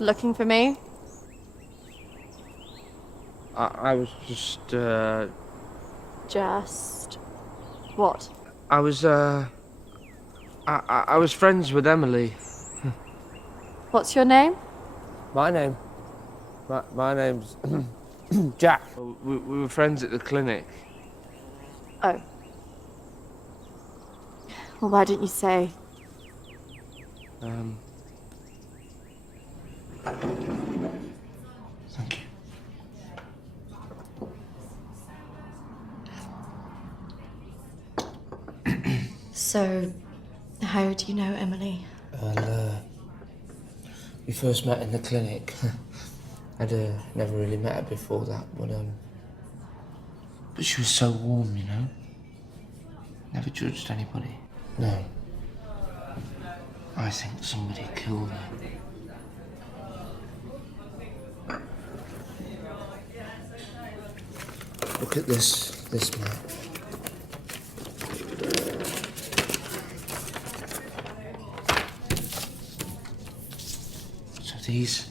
Looking for me? I was just, Just... what? I was friends with Emily. What's your name? My name's Jack. We were friends at the clinic. Oh. Well, why didn't you say? Thank you. So, how do you know Emily? Well, we first met in the clinic. I'd never really met her before that, but she was so warm, you know? Never judged anybody. No. I think somebody killed her. Look at this map. So these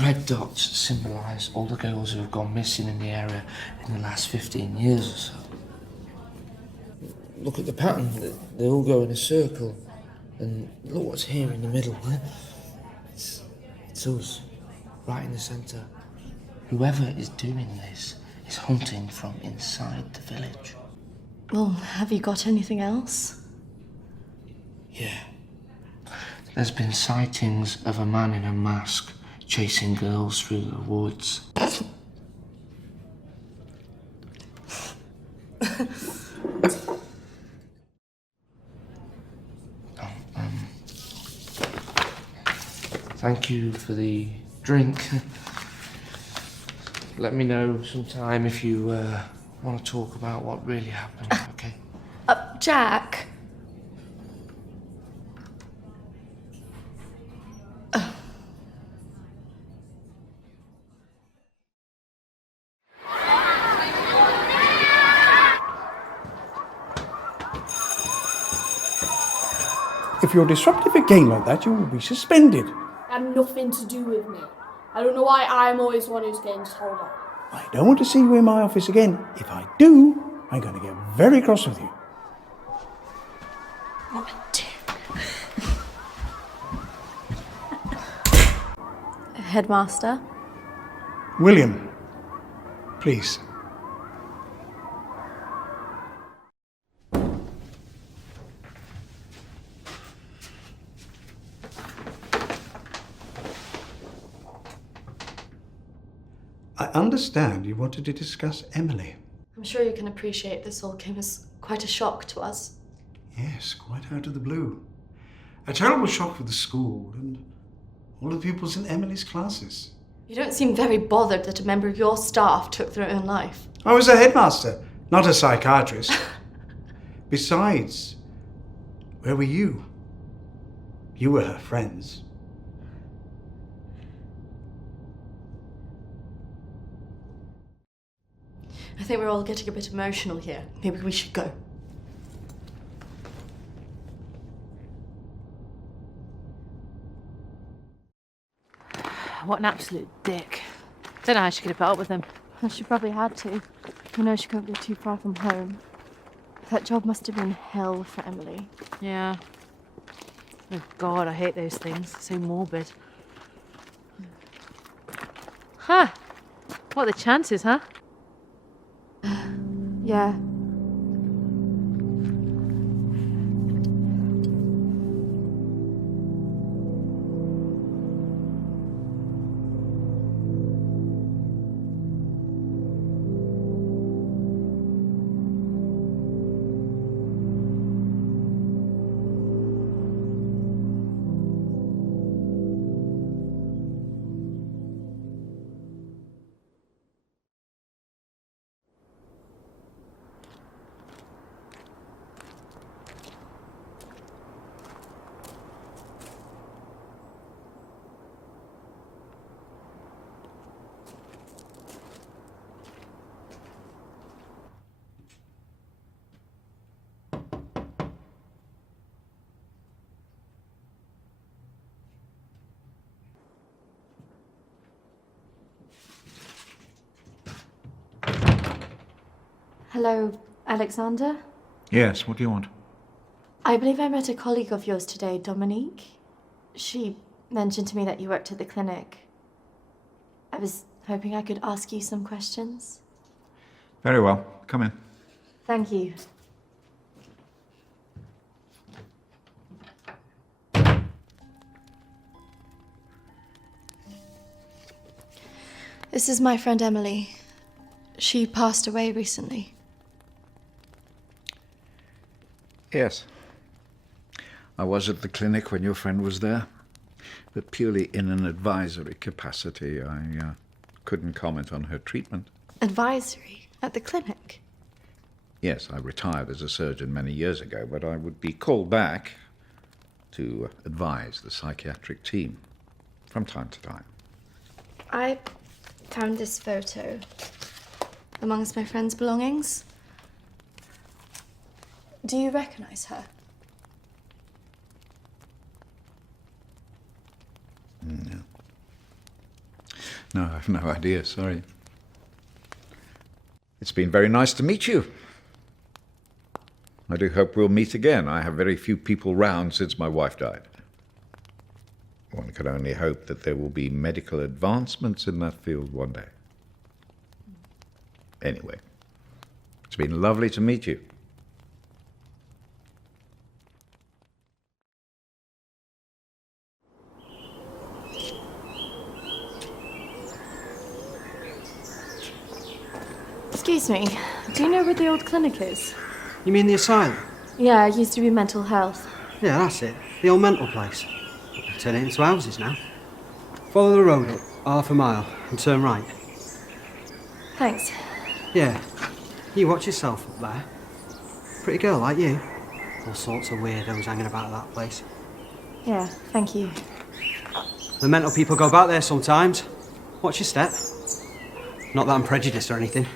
red dots symbolise all the girls who have gone missing in the area in the last 15 years or so. Look at the pattern, they all go in a circle. And look what's here in the middle. It's us, right in the centre. Whoever is doing this is hunting from inside the village. Well, have you got anything else? Yeah. There's been sightings of a man in a mask chasing girls through the woods. Thank you for the drink. Let me know sometime if you want to talk about what really happened, okay? Jack. If you're disruptive again like that, you will be suspended. Had nothing to do with me. I don't know why I'm always the one who's getting told off. I don't want to see you in my office again. If I do, I'm going to get very cross with you. Headmaster? William, please. I understand you wanted to discuss Emily. I'm sure you can appreciate this all came as quite a shock to us. Yes, quite out of the blue. A terrible shock for the school and all the pupils in Emily's classes. You don't seem very bothered that a member of your staff took their own life. I was a headmaster, not a psychiatrist. Besides, where were you? You were her friends. I think we're all getting a bit emotional here. Maybe we should go. What an absolute dick. Don't know how she could have put up with him. Well, she probably had to. You know she couldn't be too far from home. That job must have been hell for Emily. Yeah. Oh God, I hate those things. So morbid. Huh. What are the chances, huh? Yeah. Hello, Alexander. Yes, what do you want? I believe I met a colleague of yours today, Dominique. She mentioned to me that you worked at the clinic. I was hoping I could ask you some questions. Very well. Come in. Thank you. This is my friend Emily. She passed away recently. Yes. I was at the clinic when your friend was there, but purely in an advisory capacity. I couldn't comment on her treatment. Advisory? At the clinic? Yes, I retired as a surgeon many years ago, but I would be called back to advise the psychiatric team from time to time. I found this photo amongst my friend's belongings. Do you recognize her? No. No, I've no idea, sorry. It's been very nice to meet you. I do hope we'll meet again. I have very few people round since my wife died. One can only hope that there will be medical advancements in that field one day. Anyway, it's been lovely to meet you. Excuse me, do you know where the old clinic is? You mean the asylum? Yeah, it used to be mental health. Yeah, that's it. The old mental place. They turn it into houses now. Follow the road up, half a mile, and turn right. Thanks. Yeah. You watch yourself up there. Pretty girl like you. All sorts of weirdos hanging about that place. Yeah, thank you. The mental people go back there sometimes. Watch your step. Not that I'm prejudiced or anything.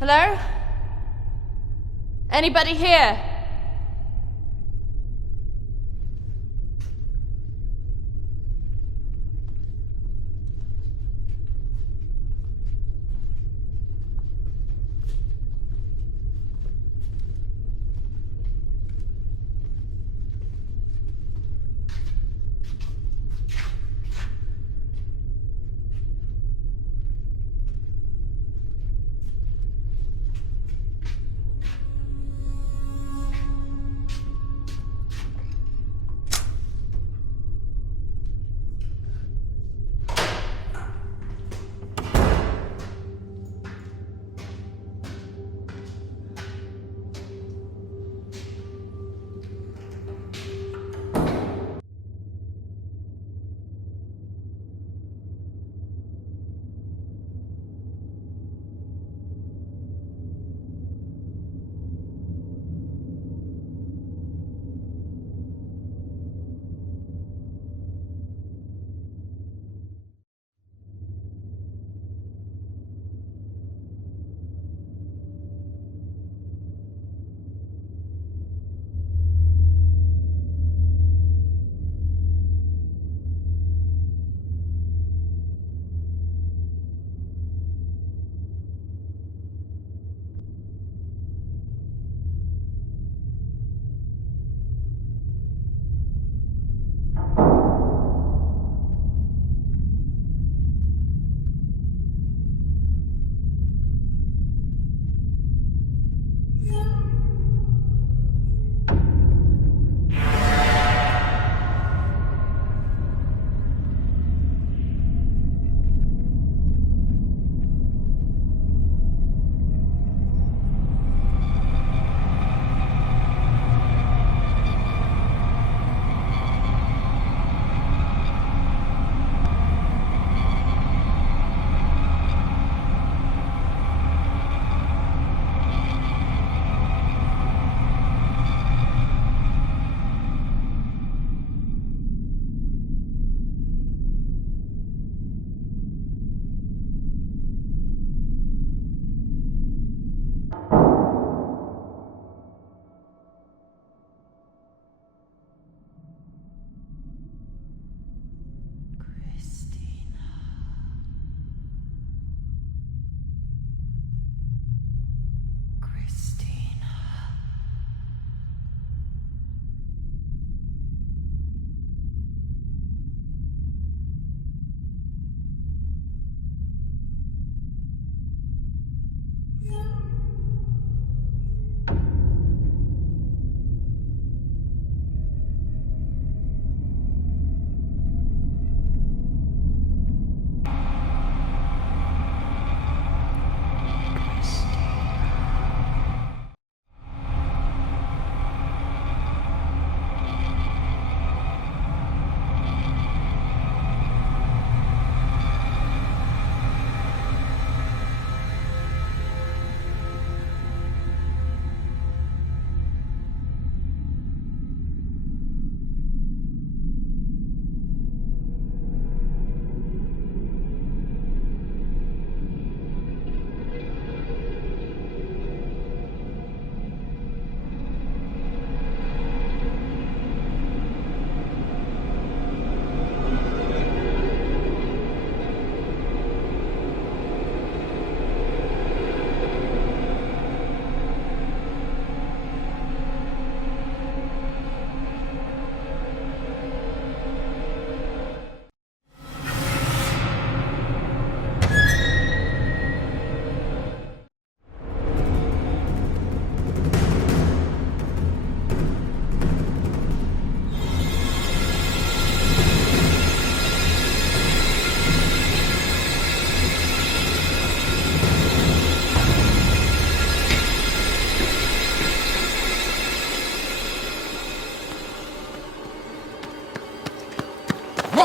Hello? Anybody here?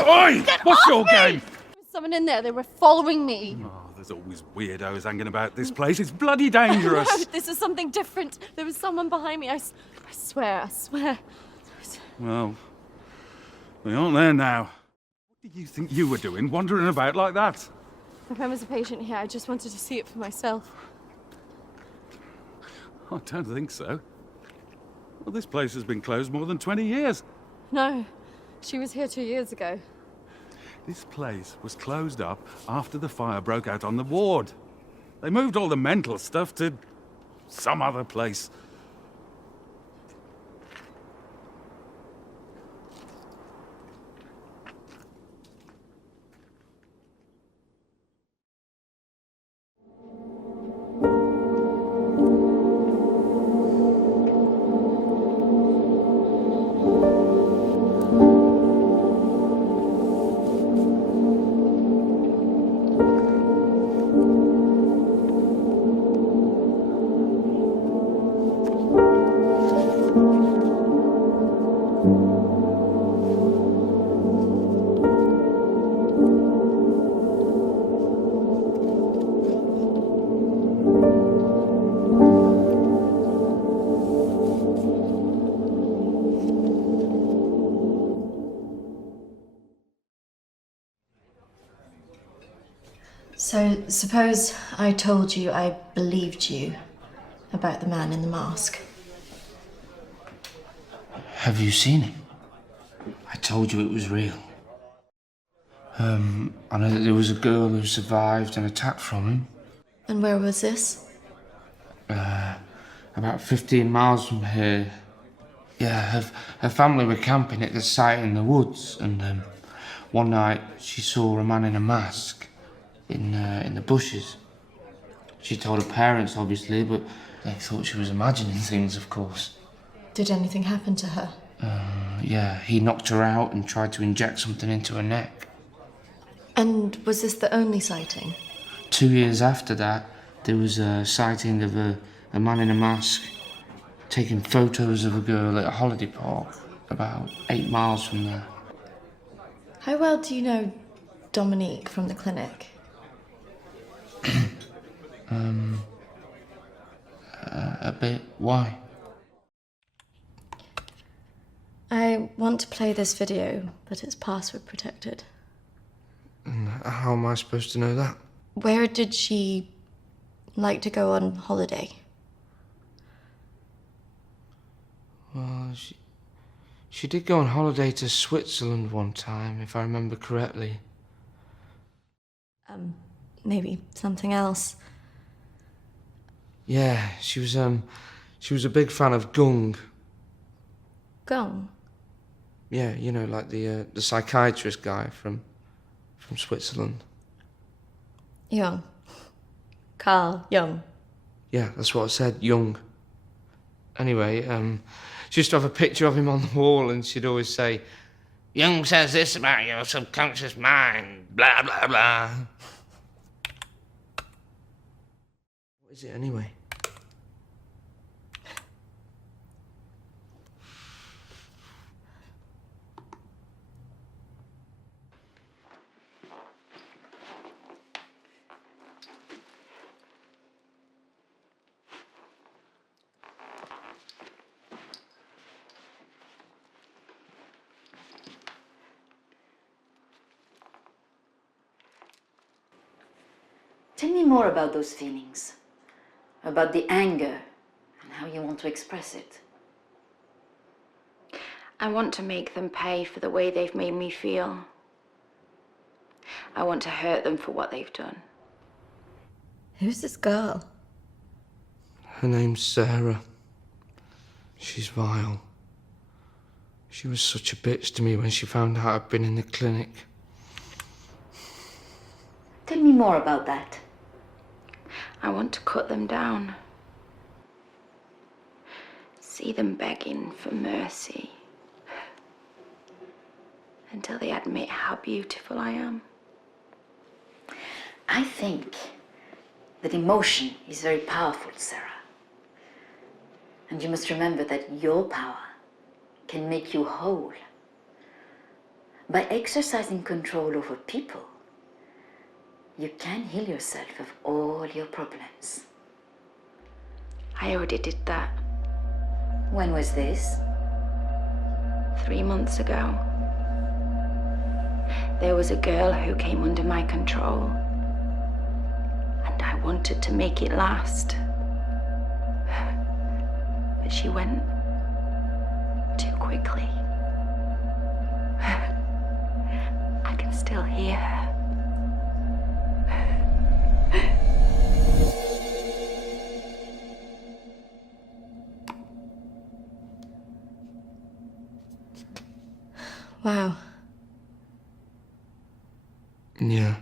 Oi! What's your game? Someone in there, they were following me. Oh, there's always weirdos hanging about this place. It's bloody dangerous. No, this is something different. There was someone behind me. I swear. Well, we aren't there now. What do you think you were doing, wandering about like that? If I was a patient here, I just wanted to see it for myself. I don't think so. Well, this place has been closed more than 20 years. No, she was here 2 years ago. This place was closed up after the fire broke out on the ward. They moved all the mental stuff to some other place. So, suppose I told you I believed you about the man in the mask. Have you seen him? I told you it was real. I know that there was a girl who survived an attack from him. And where was this? About 15 miles from here. Yeah, her family were camping at the site in the woods, and one night she saw a man in a mask in the bushes. She told her parents, obviously, but they thought she was imagining things, of course. Did anything happen to her? Yeah, he knocked her out and tried to inject something into her neck. And was this the only sighting? 2 years after that, there was a sighting of a man in a mask taking photos of a girl at a holiday park about 8 miles from there. How well do you know Dominique from the clinic? A bit. Why? I want to play this video, but it's password protected. And how am I supposed to know that? Where did she like to go on holiday? Well, she did go on holiday to Switzerland one time, if I remember correctly. Maybe something else. Yeah, she was a big fan of Gung. Gong? Yeah, you know, like the psychiatrist guy from Switzerland. Jung. Carl Jung. Yeah, that's what I said, Jung. Anyway, she used to have a picture of him on the wall, and she'd always say, "Jung says this about your subconscious mind, blah, blah, blah." What is it anyway? Tell me more about those feelings, about the anger and how you want to express it. I want to make them pay for the way they've made me feel. I want to hurt them for what they've done. Who's this girl? Her name's Sarah. She's vile. She was such a bitch to me when she found out I'd been in the clinic. Tell me more about that. I want to cut them down. See them begging for mercy. Until they admit how beautiful I am. I think that emotion is very powerful, Sarah. And you must remember that your power can make you whole. By exercising control over people, you can heal yourself of all your problems. I already did that When was this? 3 months ago. There was a girl who came under my control, and I wanted to make it last. But she went too quickly. I can still hear her. Wow. Yeah.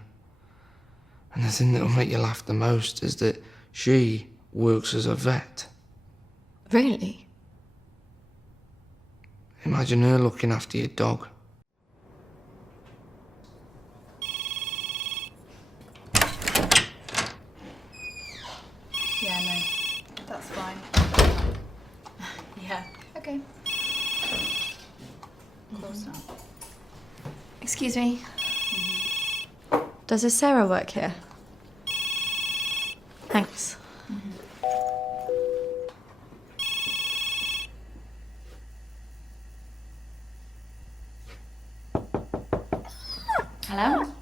And the thing that'll make you laugh the most is that she works as a vet. Really? Imagine her looking after your dog. Yeah, no, that's fine. Yeah, okay. Of course not. Excuse me. Does a Sarah work here? Thanks. Hello?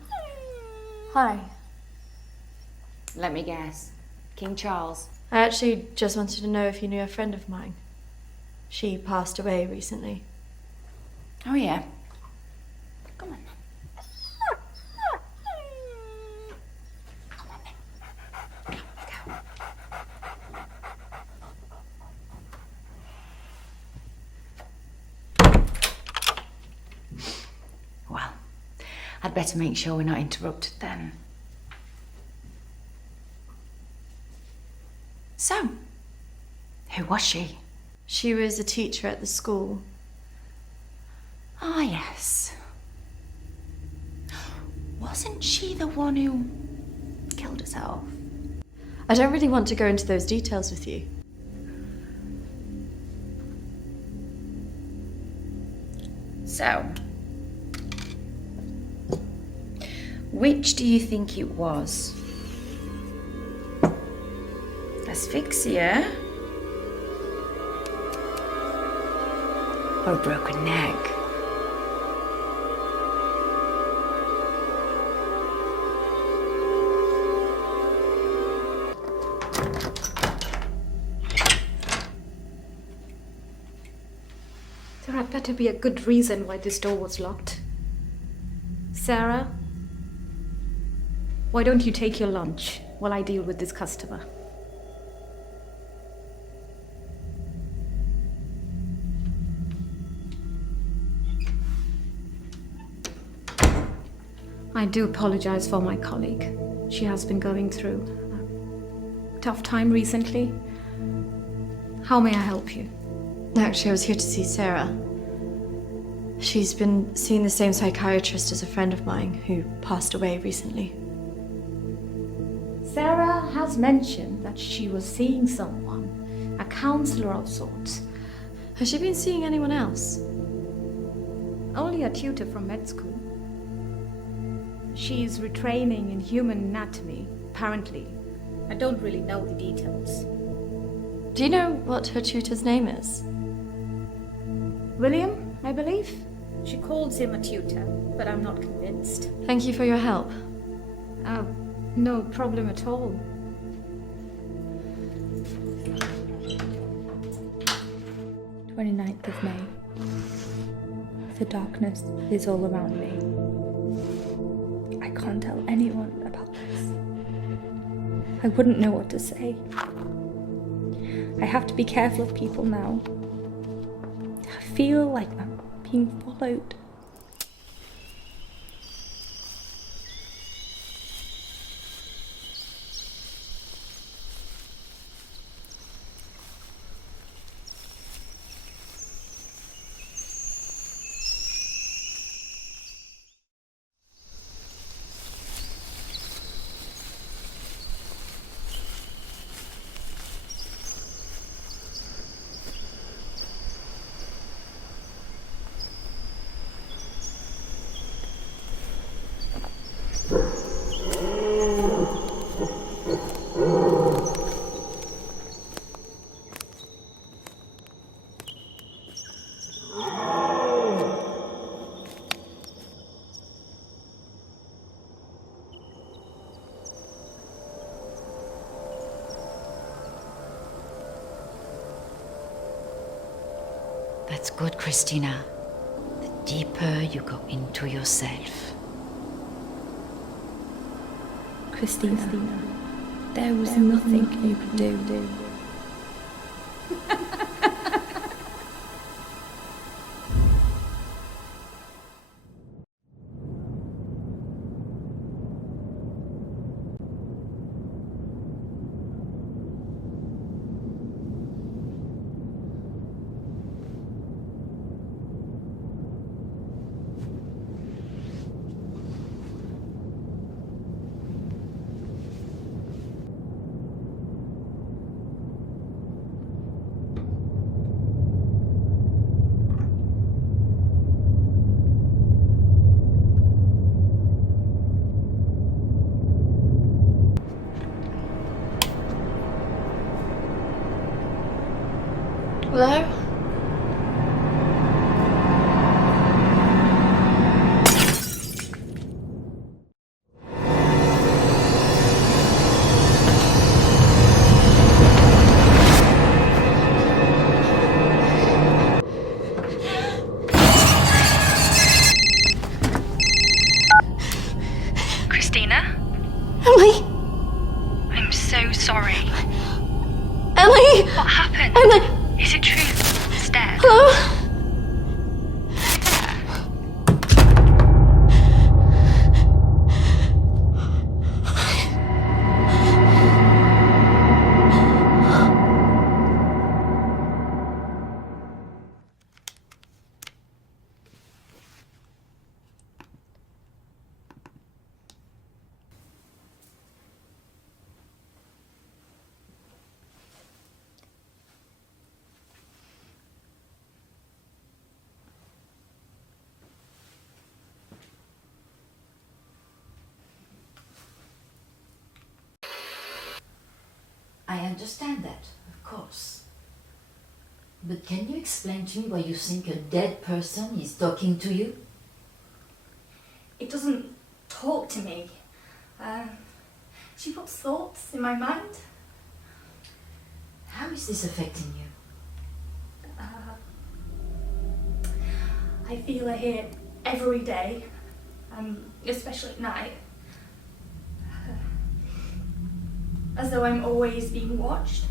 Hi. Let me guess. King Charles. I actually just wanted to know if you knew a friend of mine. She passed away recently. Oh, yeah. Come on. Well, I'd better make sure we're not interrupted then. So, who was she? She was a teacher at the school. Ah, yes. Wasn't she the one who killed herself? I don't really want to go into those details with you. So, which do you think it was? Asphyxia? Or a broken neck? There had better be a good reason why this door was locked. Sarah, why don't you take your lunch while I deal with this customer? I do apologize for my colleague. She has been going through a tough time recently. How may I help you? Actually, I was here to see Sarah. She's been seeing the same psychiatrist as a friend of mine who passed away recently. Sarah has mentioned that she was seeing someone, a counselor of sorts. Has she been seeing anyone else? Only a tutor from med school. She's retraining in human anatomy, apparently. I don't really know the details. Do you know what her tutor's name is? William, I believe. She calls him a tutor, but I'm not convinced. Thank you for your help. No problem at all. "29th of May. The darkness is all around me. I can't tell anyone about this. I wouldn't know what to say. I have to be careful of people now. I feel like I'm being followed. That's good, Christina. The deeper you go into yourself. Christina, there was nothing you could do. Hello? Christina? Emily! I'm so sorry. Emily! What happened? Emily! Is it true? It's dead. Hello? I understand that, of course. But can you explain to me why you think a dead person is talking to you? It doesn't talk to me. She puts thoughts in my mind. How is this affecting you? I feel her here every day, especially at night. As though I'm always being watched.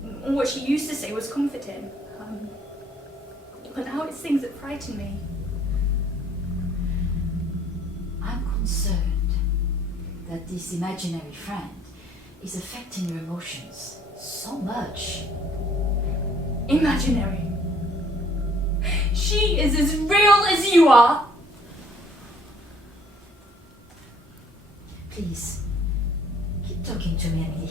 What she used to say was comforting. But now it's things that frighten me. I'm concerned that this imaginary friend is affecting your emotions so much. Imaginary. She is as real as you are. Please, keep talking to me, Emily.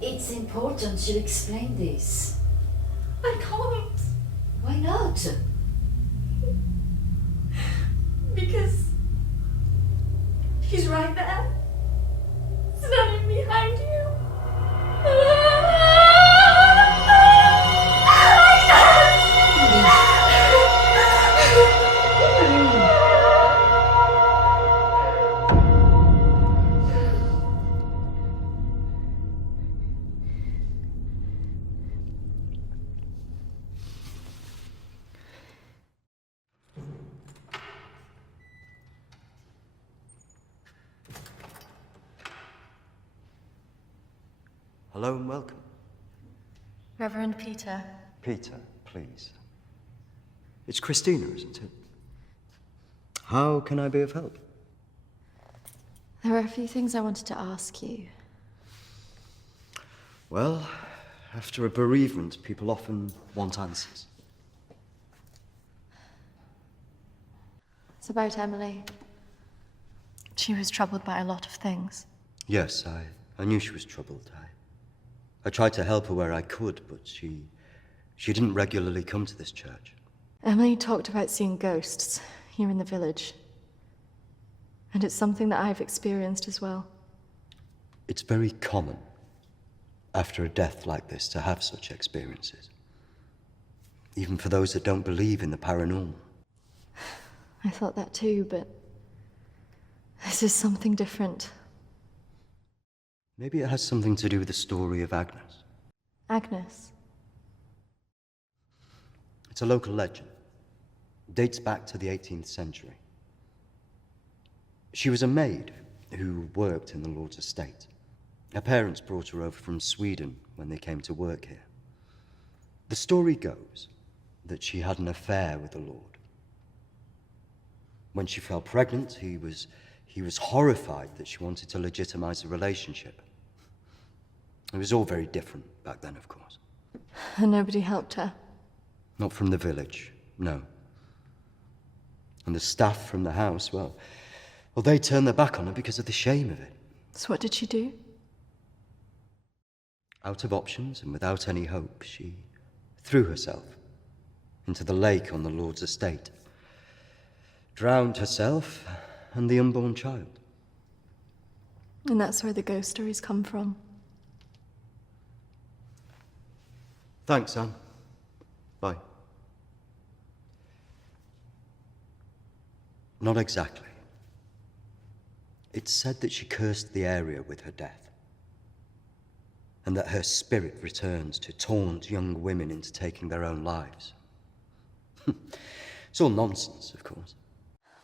It's important you explain this. I can't. Why not? Because she's right there, standing behind you. Hello and welcome. Reverend Peter. Peter, please. It's Christina, isn't it? How can I be of help? There are a few things I wanted to ask you. Well, after a bereavement, people often want answers. It's about Emily. She was troubled by a lot of things. Yes, I knew she was troubled. I tried to help her where I could, but she didn't regularly come to this church. Emily talked about seeing ghosts here in the village. And it's something that I've experienced as well. It's very common, after a death like this, to have such experiences. Even for those that don't believe in the paranormal. I thought that too, but this is something different. Maybe it has something to do with the story of Agnes. Agnes? It's a local legend. It dates back to the 18th century. She was a maid who worked in the Lord's estate. Her parents brought her over from Sweden when they came to work here. The story goes that she had an affair with the Lord. When she fell pregnant, he was horrified that she wanted to legitimize the relationship. It was all very different back then, of course. And nobody helped her? Not from the village, no. And the staff from the house, well, they turned their back on her because of the shame of it. So what did she do? Out of options and without any hope, she threw herself into the lake on the Lord's estate, drowned herself and the unborn child. And that's where the ghost stories come from. Thanks, Anne. Bye. Not exactly. It's said that she cursed the area with her death, and that her spirit returns to taunt young women into taking their own lives. It's all nonsense, of course.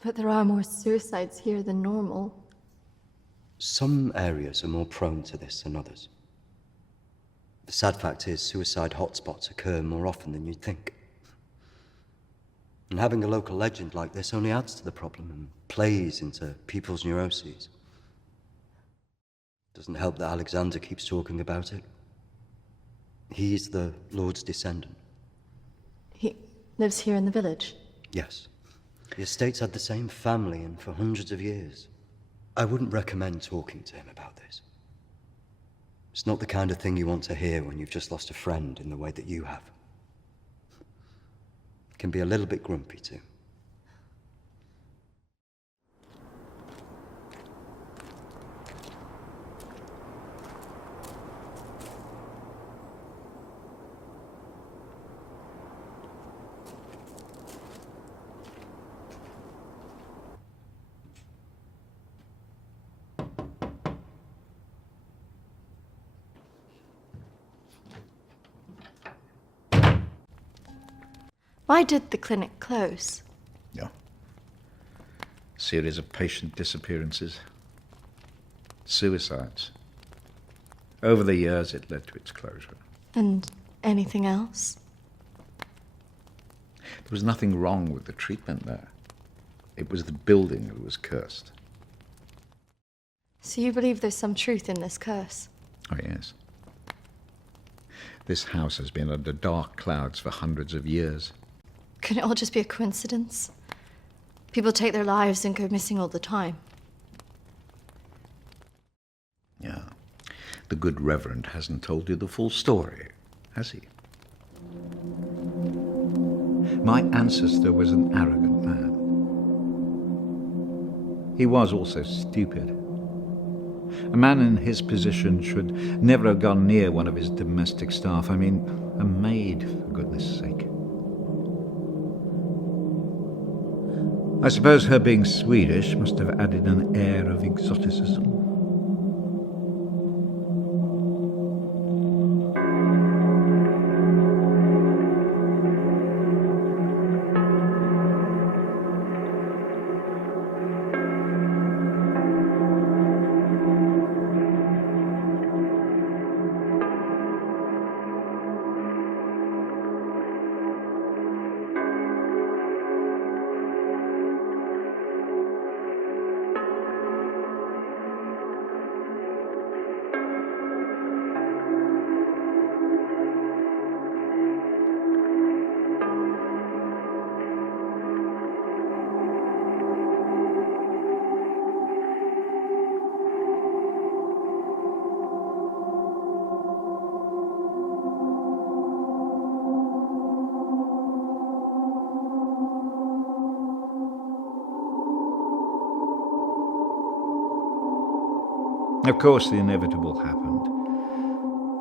But there are more suicides here than normal. Some areas are more prone to this than others. The sad fact is, suicide hotspots occur more often than you'd think. And having a local legend like this only adds to the problem and plays into people's neuroses. Doesn't help that Alexander keeps talking about it. He's the Lord's descendant. He lives here in the village? Yes. The estate's had the same family and for hundreds of years. I wouldn't recommend talking to him about this. It's not the kind of thing you want to hear when you've just lost a friend in the way that you have. It can be a little bit grumpy too. Why did the clinic close? Yeah. Series of patient disappearances. Suicides. Over the years, it led to its closure. And anything else? There was nothing wrong with the treatment there. It was the building that was cursed. So you believe there's some truth in this curse? Oh, yes. This house has been under dark clouds for hundreds of years. Could it all just be a coincidence? People take their lives and go missing all the time. Yeah. The good Reverend hasn't told you the full story, has he? My ancestor was an arrogant man. He was also stupid. A man in his position should never have gone near one of his domestic staff. I mean, a maid, for goodness sake. I suppose her being Swedish must have added an air of exoticism. Of course, the inevitable happened.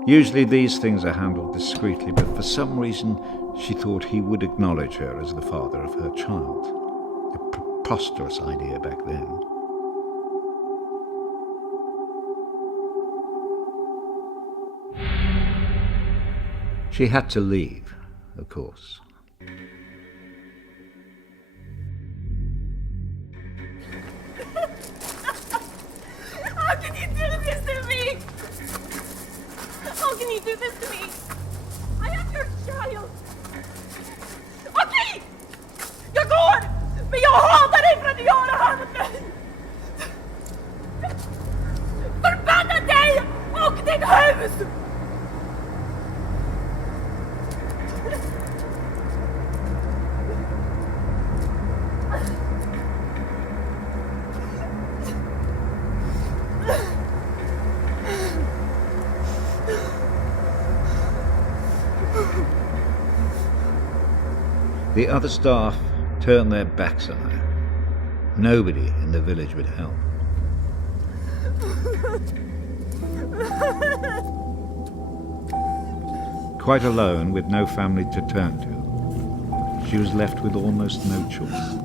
Usually these things are handled discreetly, but for some reason she thought he would acknowledge her as the father of her child. A preposterous idea back then. She had to leave, of course. How can you do this to me? How can you do this to me? I am your child. Okej! Jag går! Men jag hatar dig för att göra handen! Förbanna dig och ditt hus! The other staff turned their backs on her. Nobody in the village would help. Quite alone, with no family to turn to, she was left with almost no choice.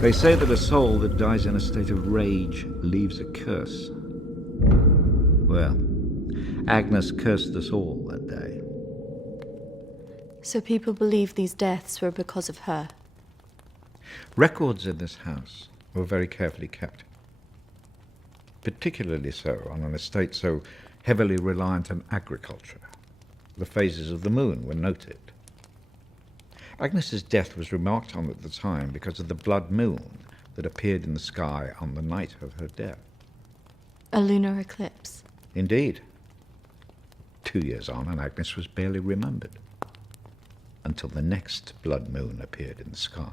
They say that a soul that dies in a state of rage leaves a curse. Well, Agnes cursed us all that day. So people believe these deaths were because of her. Records in this house were very carefully kept. Particularly so on an estate so heavily reliant on agriculture. The phases of the moon were noted. Agnes's death was remarked on at the time because of the blood moon that appeared in the sky on the night of her death. A lunar eclipse. Indeed. 2 years on, and Agnes was barely remembered, until the next blood moon appeared in the sky.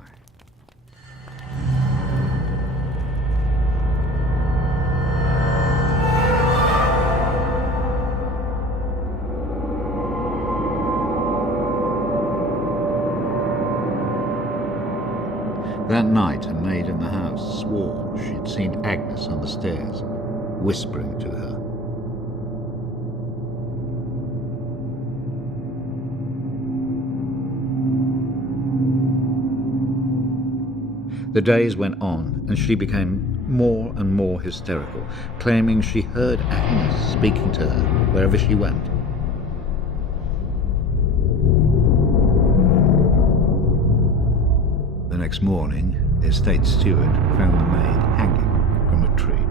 That night, a maid in the house swore she'd seen Agnes on the stairs, whispering to her. The days went on, and she became more and more hysterical, claiming she heard Agnes speaking to her wherever she went. The next morning, the estate steward found the maid hanging from a tree.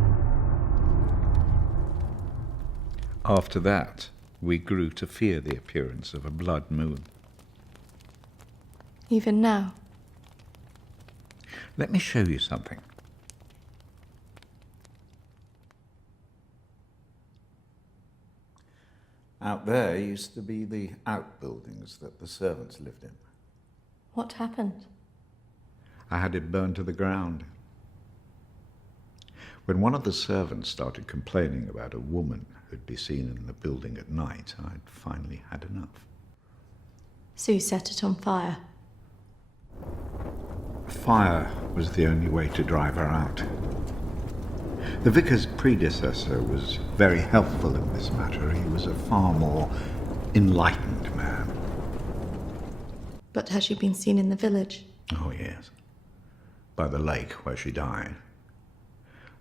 After that, we grew to fear the appearance of a blood moon. Even now? Let me show you something. Out there used to be the outbuildings that the servants lived in. What happened? I had it burned to the ground. When one of the servants started complaining about a woman who'd be seen in the building at night, I'd finally had enough. So you set it on fire? Fire was the only way to drive her out. The vicar's predecessor was very helpful in this matter. He was a far more enlightened man. But has she been seen in the village? Oh, yes. By the lake where she died.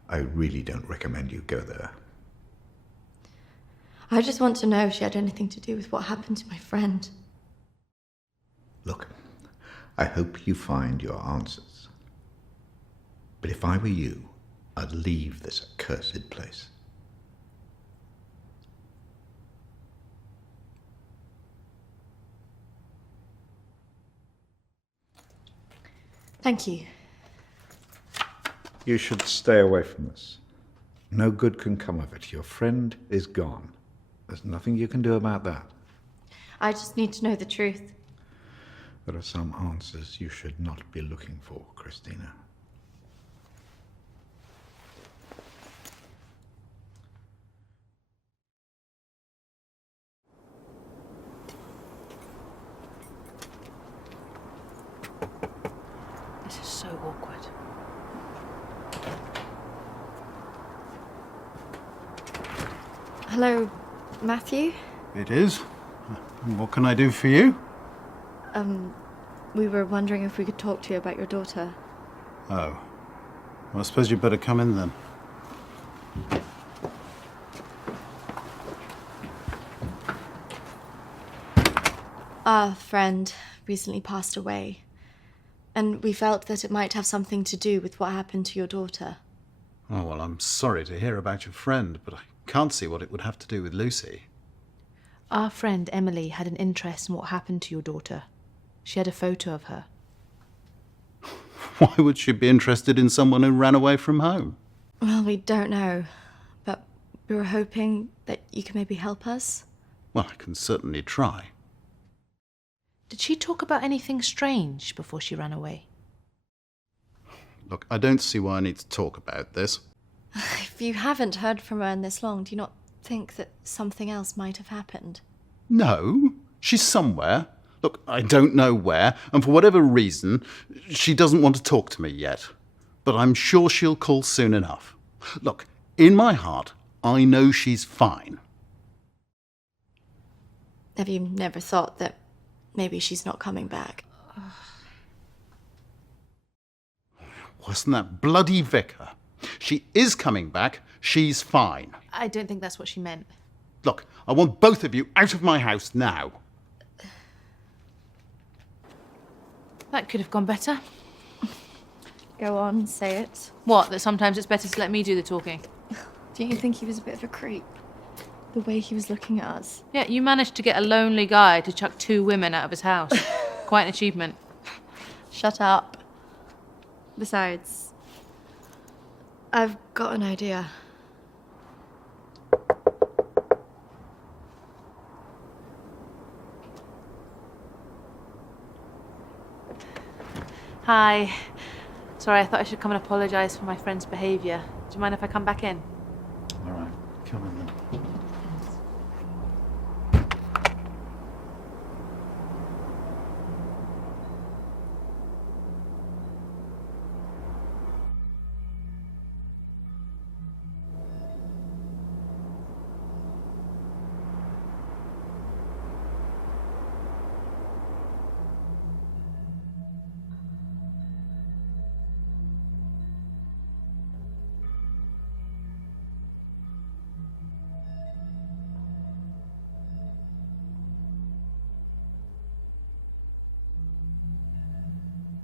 I really don't recommend you go there. I just want to know if she had anything to do with what happened to my friend. Look, I hope you find your answers. But if I were you, I'd leave this accursed place. Thank you. You should stay away from this. No good can come of it. Your friend is gone. There's nothing you can do about that. I just need to know the truth. There are some answers you should not be looking for, Christina. This is so awkward. Hello, Matthew? It is. What can I do for you? We were wondering if we could talk to you about your daughter. Oh. Well, I suppose you'd better come in then. Our friend recently passed away, and we felt that it might have something to do with what happened to your daughter. Oh, well, I'm sorry to hear about your friend, but I can't see what it would have to do with Lucy. Our friend Emily had an interest in what happened to your daughter. She had a photo of her. Why would she be interested in someone who ran away from home? Well, we don't know, but we were hoping that you could maybe help us. Well, I can certainly try. Did she talk about anything strange before she ran away? Look, I don't see why I need to talk about this. If you haven't heard from her in this long, do you not think that something else might have happened? No, she's somewhere. Look, I don't know where, and for whatever reason, she doesn't want to talk to me yet. But I'm sure she'll call soon enough. Look, in my heart, I know she's fine. Have you never thought that maybe she's not coming back? Wasn't that bloody vicar? She is coming back. She's fine. I don't think that's what she meant. Look, I want both of you out of my house now. That could have gone better. Go on, say it. What, that sometimes it's better to let me do the talking? Don't you think he was a bit of a creep? The way he was looking at us. Yeah, you managed to get a lonely guy to chuck 2 women out of his house. Quite an achievement. Shut up. Besides, I've got an idea. Hi. Sorry, I thought I should come and apologise for my friend's behaviour. Do you mind if I come back in? All right, come in then.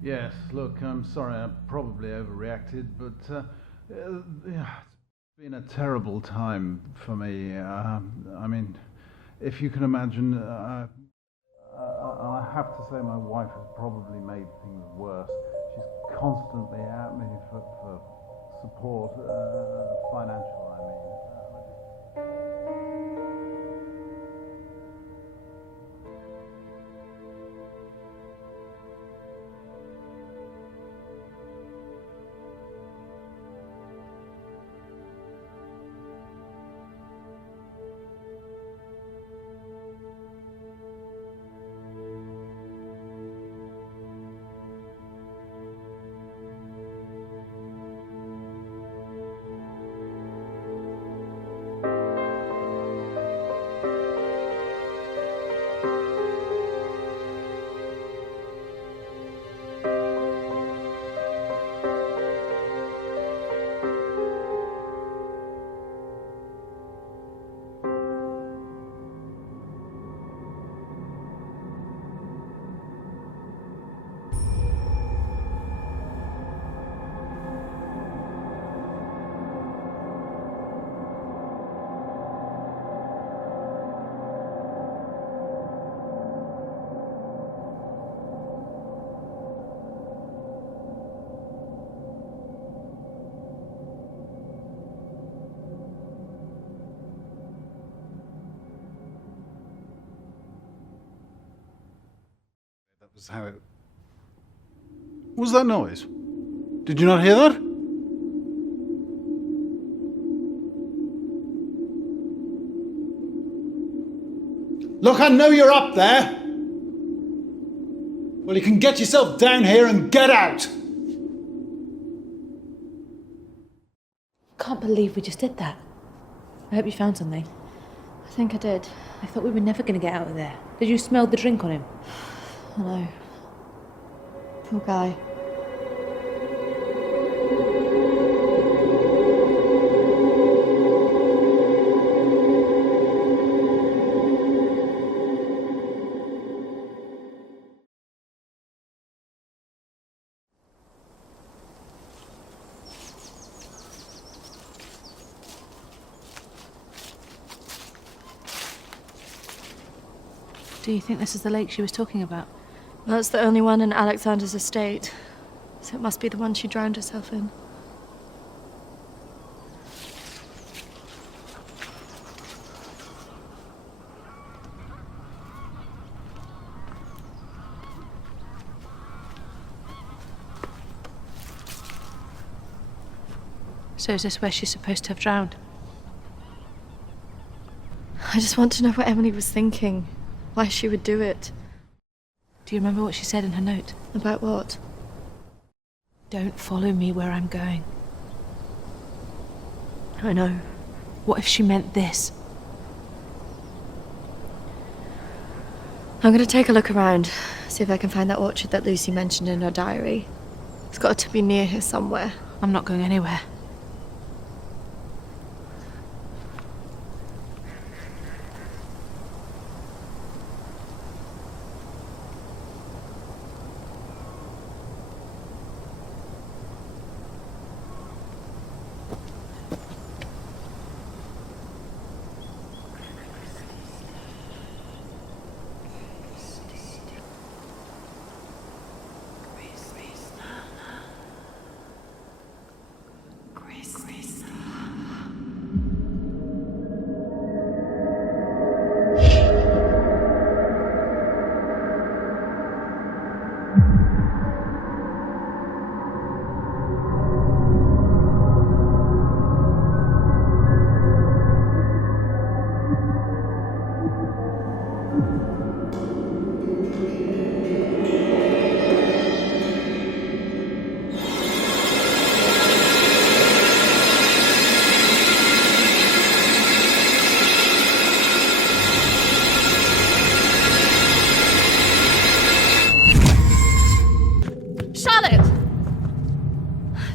Yes, look, I'm sorry, I probably overreacted, but yeah, it's been a terrible time for me. I mean, if you can imagine, I have to say my wife has probably made things worse. She's constantly at me for support, financial, I mean. Was how it... What was that noise? Did you not hear that? Look, I know you're up there. Well, you can get yourself down here and get out. Can't believe we just did that. I hope you found something. I think I did. I thought we were never going to get out of there. Did you smell the drink on him? I know. Poor guy. Do you think this is the lake she was talking about? Well, it's the only one in Alexander's estate, so it must be the one she drowned herself in. So is this where she's supposed to have drowned? I just want to know what Emily was thinking, why she would do it. Do you remember what she said in her note? About what? Don't follow me where I'm going. I know. What if she meant this? I'm going to take a look around, see if I can find that orchard that Lucy mentioned in her diary. It's got to be near here somewhere. I'm not going anywhere.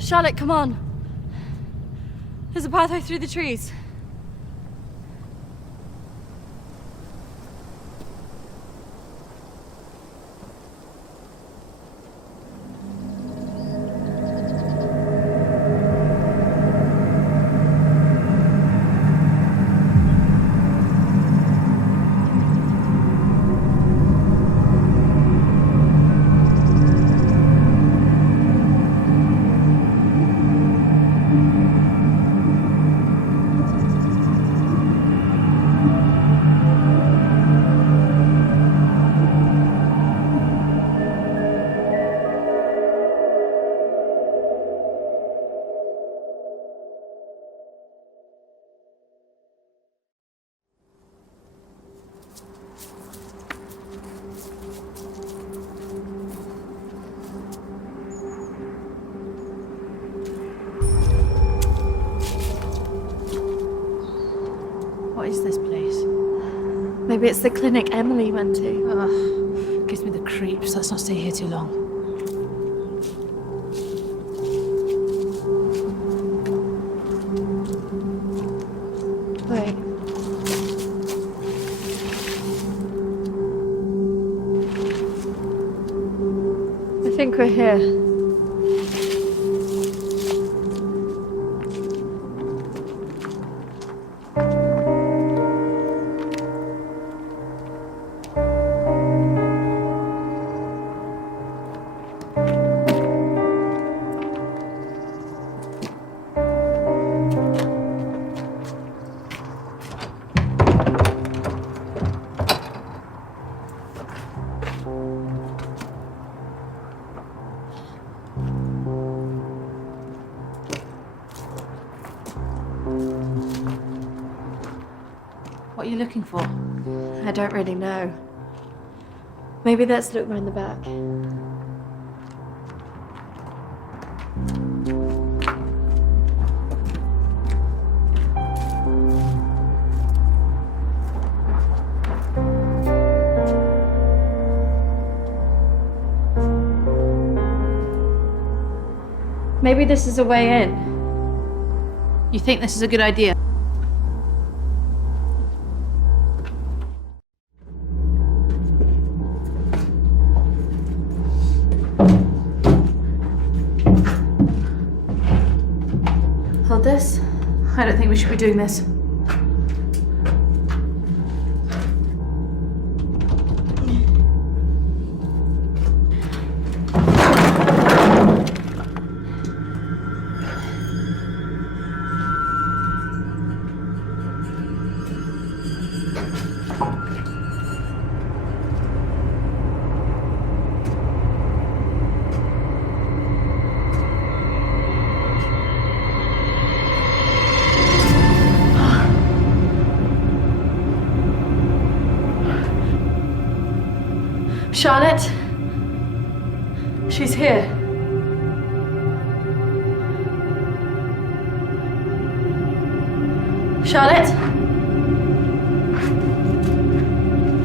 Charlotte, come on. There's a pathway through the trees. What is this place? Maybe it's the clinic Emily went to. Ugh, gives me the creeps. Let's not stay here too long. Wait. I think we're here. What are you looking for? I don't really know. Maybe let's look round the back. Maybe this is a way in. You think this is a good idea? Hold this. I don't think we should be doing this. Charlotte? She's here. Charlotte?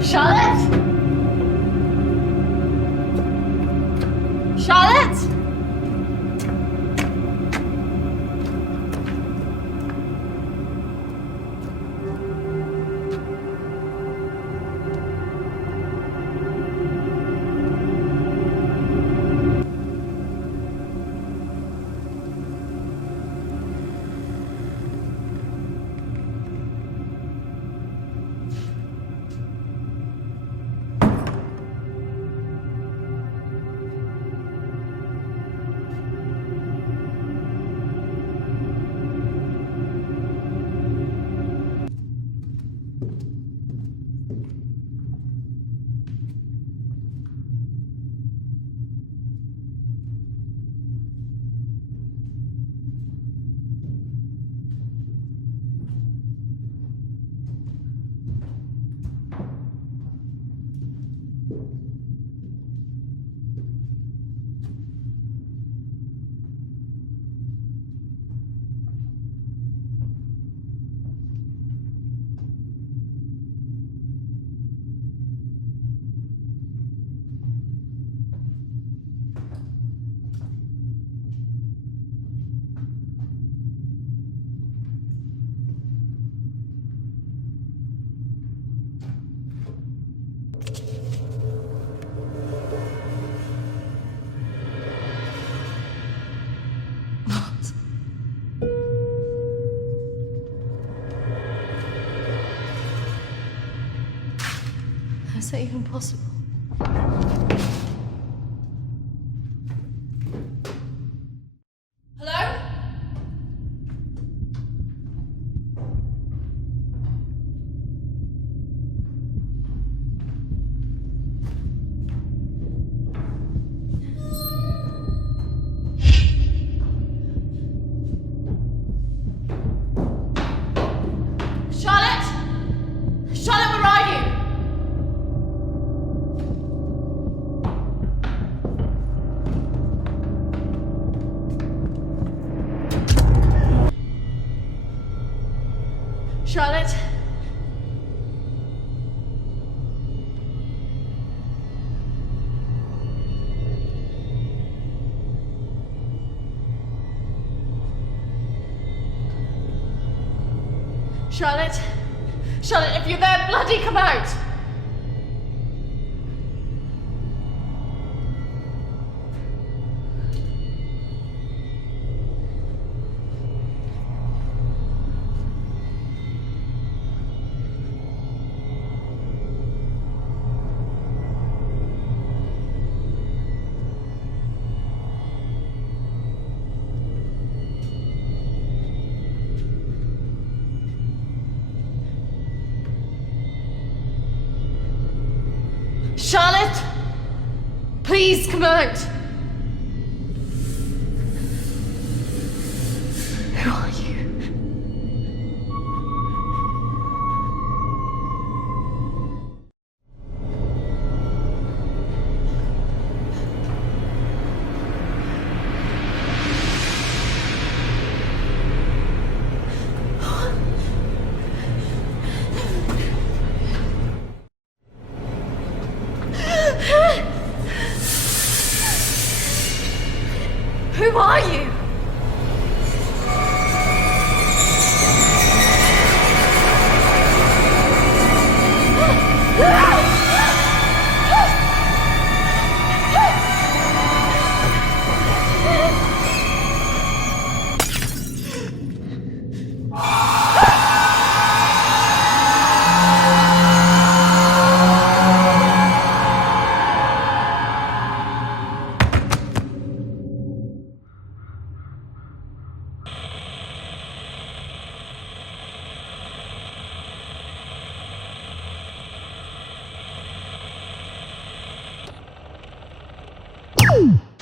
Charlotte? Charlotte? Is that even possible? Hello? Charlotte? Charlotte, where are you? Charlotte? Charlotte? Charlotte, if you're there, bloody come out! Charlotte! Please come out! Who are you? Who are you? Boom!